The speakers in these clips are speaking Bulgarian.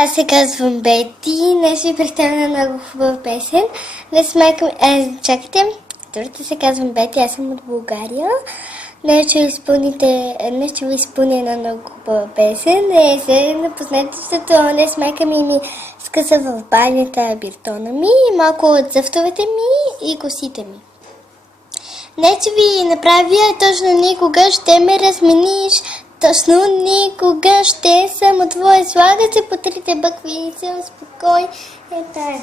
Аз се казвам Бети. Днес ви представя много хубава песен. Чакайте. Другата се казвам Бети, аз съм от България. Днес ще ви изпълня една много хубава песен. Се напознайте, защото днес майка ми скъса в банята биртона ми и малко от зъвтовете ми и косите ми. Днес ще ви направя точно никога ще ме размениш. Точно никога ще само твое. Слага се по трите бъкви и се успокой. Тая.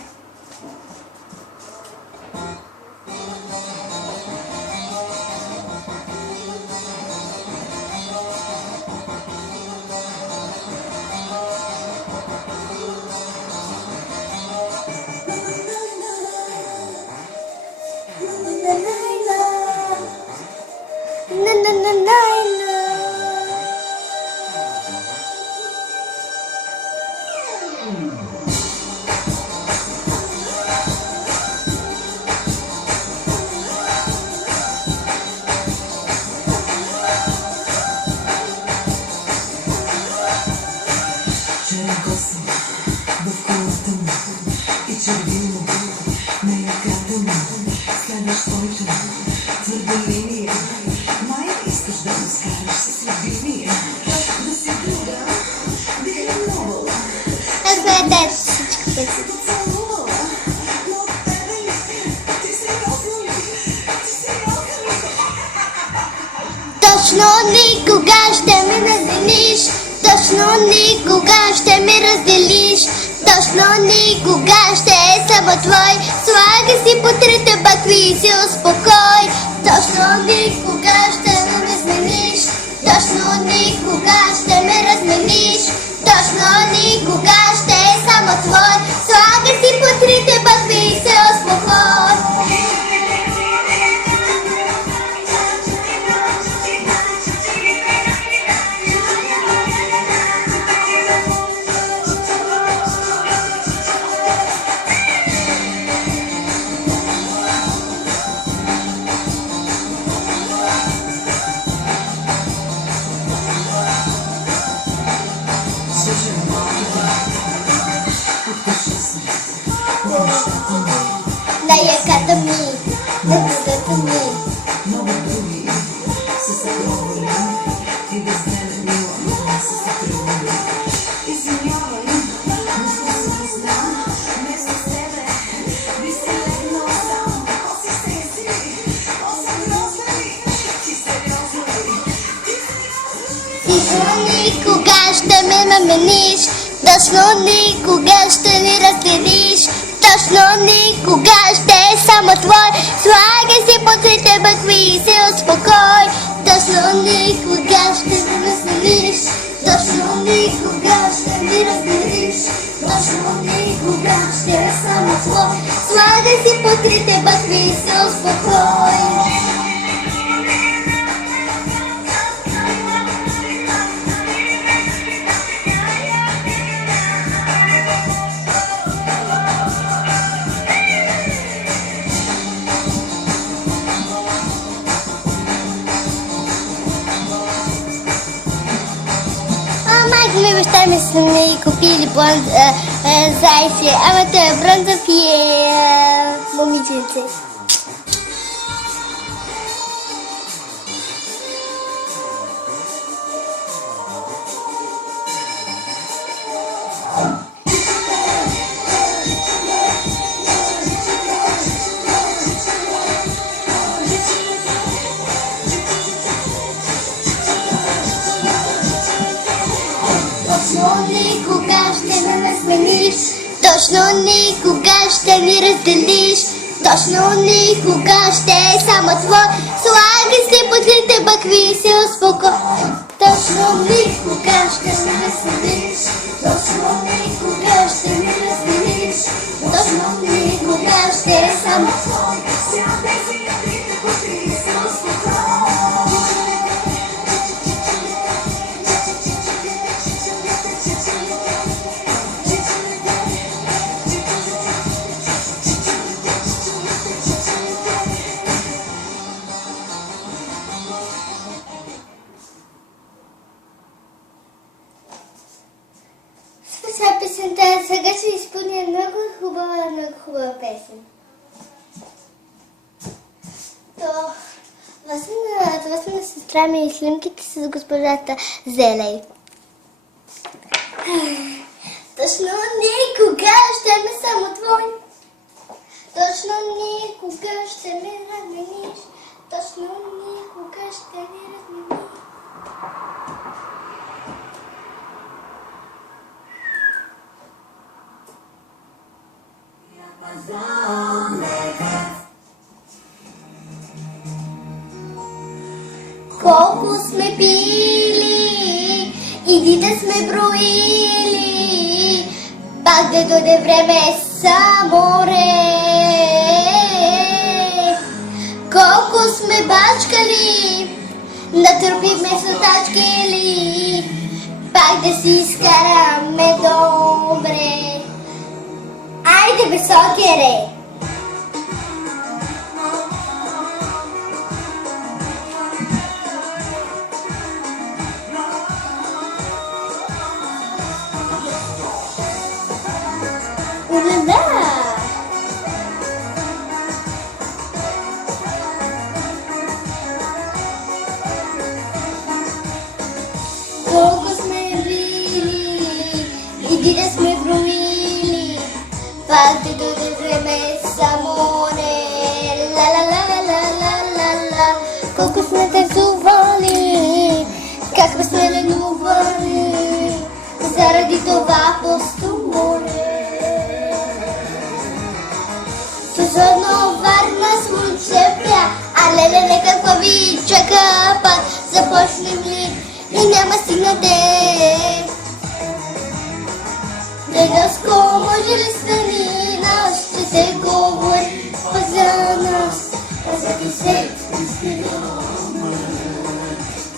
Точно никога ще ме разделиш. Точно никога ще ме разделиш. Точно никога ще е само твой. Слага си по трите бъкви и се успокой. Точно никога ще ме размениш. Точно никога ще ме размениш. Точно никога ще е само твой. Слага си по трите бъкви и се успокой. На яката ми, на дъдата ми. Много други са се пробвали и без мене мила са се тръгвали. Извинявай, но съм се знам, вместо себе би се легнал сам. Оси си, сериозно ли? Ти сериозно ли? Точно никога ще ме намениш. Точно никога ще ни разделиш. Точно никога ще е само твой. Слагай си по трите бъкви и се успокой. Точно никога ще ме разделиш. Точно никога ще ми разделиш. Точно никога ще е само твой. Слагай си по трите бъкви и се успокой. Ми баща ми са ми купили зайци, ама той е бронзов и е момиченце. Точно никога ще ме размениш. Точно никога ще ни разделиш. Точно никога ще е само твой. Слагай си по трите бъкви и се успокой. Точно никога ще ме разделиш. Точно никога ще ми разделиш. Точно никога ще е само твой. Слагай си по трите бъкви и се успокой. сега песента. Сега ще изпълня много хубава песен. Това са на сестра ми и снимките с госпожата Зелей. Точно никога ще ме само твой. Точно никога ще ме размениш. Точно никога ще ме размениш. Колко сме пили и да сме броили, пак да дойде време само колко сме бачкали, натрупихме сотачки ли, пак да си изкараме добре. Айде бе, сокере! Колко сме били и да сме броили, пак да дойде време само ла-ла-ла-ла-ла-ла-ла. Колко сме танцували, как сме ленували, заради това просто море. Сузорно Варна слънче пя, а леле какво ви чака пак, започнем ли и няма стигна де. Дедовско, може ли стани нас, ще се говори за нас, а за ти се пристигаме.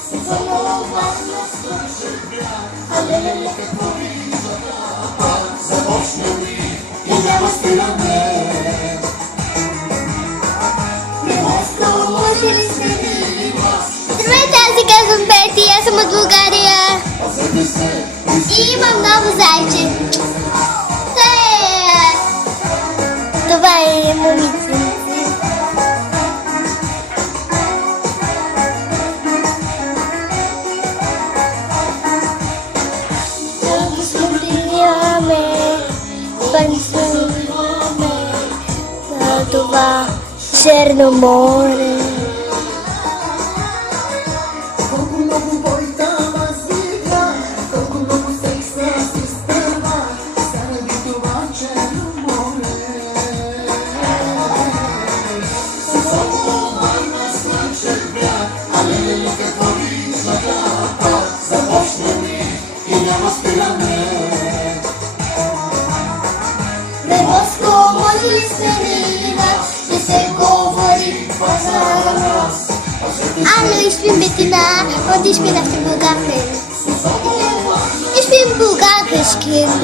Сузорно Варна слънче пя, а леле какво ви чака пак, започнем ли и няма стигна де. Може ли стани нас? Здравейте, аз се казвам Пети, аз съм от България. И имам ново зайче. Това е момиче. Дълго смотряме, пансуваме на това Черно море. Колко много бой дама свидна, колко много секса система, заради това Черно море. Сузорно Варна слънчев бряг, а леле какво ви чака, започнем ли и няма спиране. Бебоско, може ли стани нас, ще се говори за нас. Hallo, ich bin Bettina und ich bin auf dem Bulgarien. Ich bin bulgarisch Kind.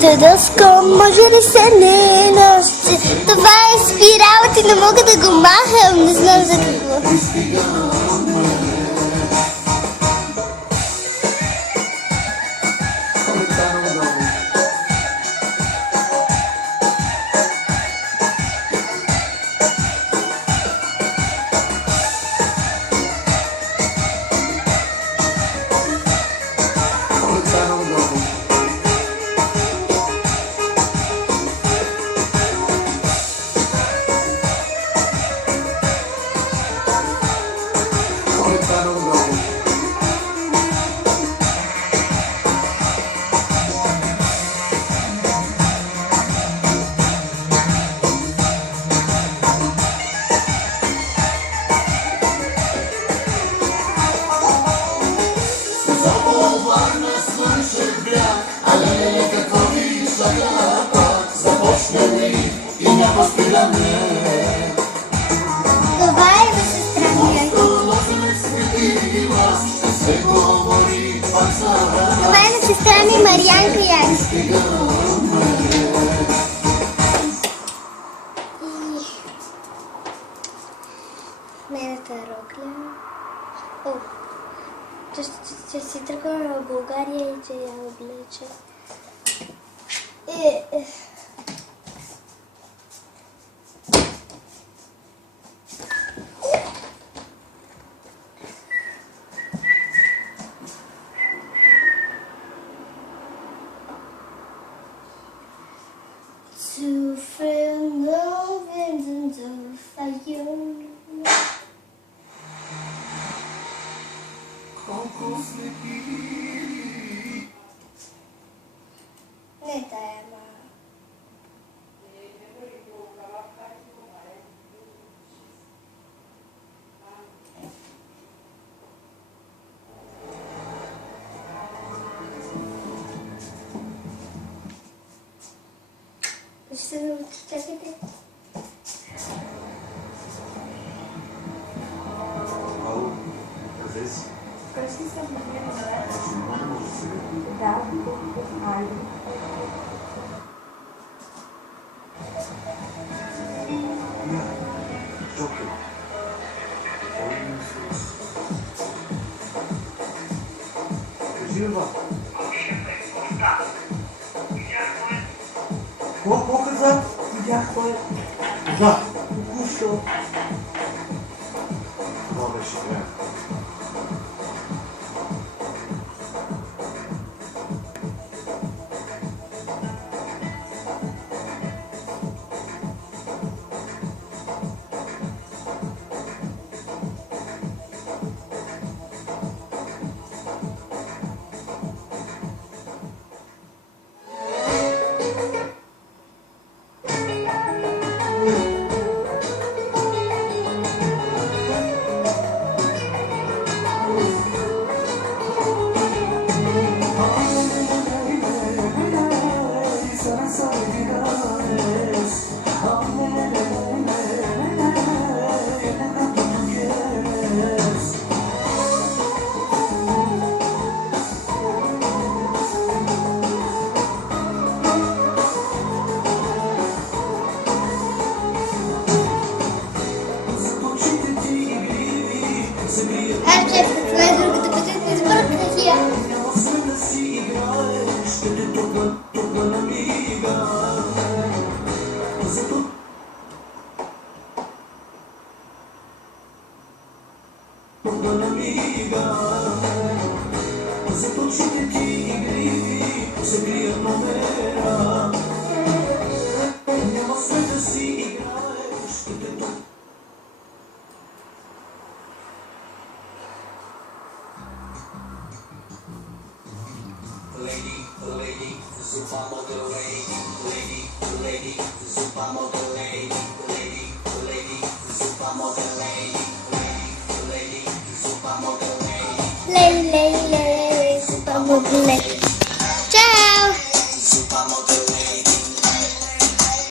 Дедовско, може ли се не носите? Това е спиралът и не мога да го махам, не знам за какво. Това е за сестра ми. Това е за сестра ми Марианка Янски. Нейната рокля. О, че си тръгва в България и че я облече. To feel love and to fire. Колко слепи. Не тая, ма. Ще се научи, чакайте. Ало, къде си? Вкъщи съм на мен, Не може да се види. да, айде. Чокай. Кажи, Ева. Какво каза? Видях кой е Да. току-що. Това беше време. Аз ще влезе, докато се избъркнах я. Lei, super model.